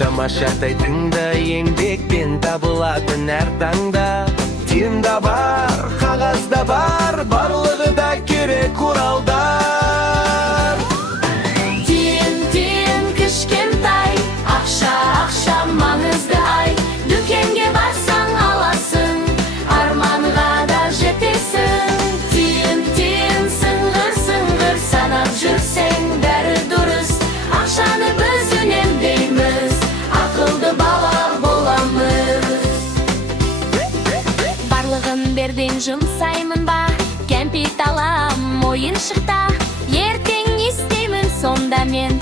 Maşatay tыңда еңбекпен табылатын әр таңда. Тиын да бар, қағаз да бар, барлығы да керек құралдар. Тиын кішкентай, ақша маңызды ай. Дүкенге барсаң аласың, арманға да жетесің. Тиын сыңғыр санап жүрсең бәрі дұрыс. Ақшаны біз үнемдейміз, ақылды бала боламыз. Барлығын берден жұмсаймын ба, кәмпит алам ойыншықта. Ертең не істеймін сонда мен,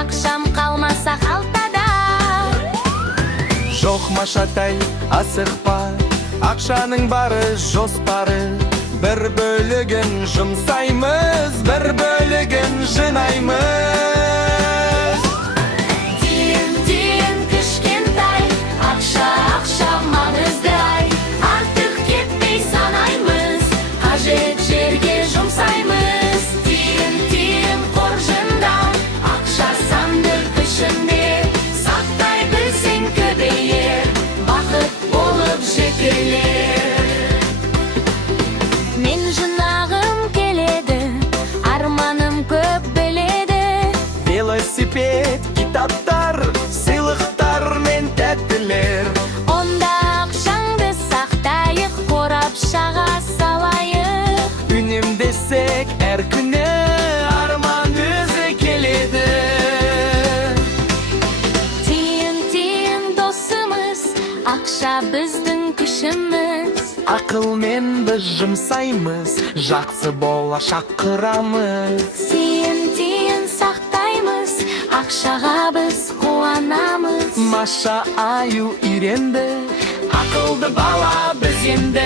ақшам қалмаса қалтада. Жоқ Машатай, асықпа, ақшаның бары жоспары. Бір бөлігін жұмсаймыз, бір бөлігін жинаймыз. Тиын кішкентай, ақша маңызды ай. Артық кетпей санаймыз, қажет жерге жұмсаймыз. Тиын қоржында, ақша сандық ішінде. Сақтай білсең көбейер, бақыт болып жетелер. Мен жинағым келеді, арманым көп біледі. Велосипед, китаптар, сыйлықтар мен тәттілер. Онда ақшаңды сақтайық, қорапшаға салайық. Үнемдесек әр күні арман өзі келеді. Тиын досымыз, ақша біздің күшіміз. Ақылмен біз жұмсаймыз, жақсы болашақ құрамыз. Тиын сақтаймыз, ақшаға біз қуанамыз. Маша аю үйренді, ақылды бала біз енді.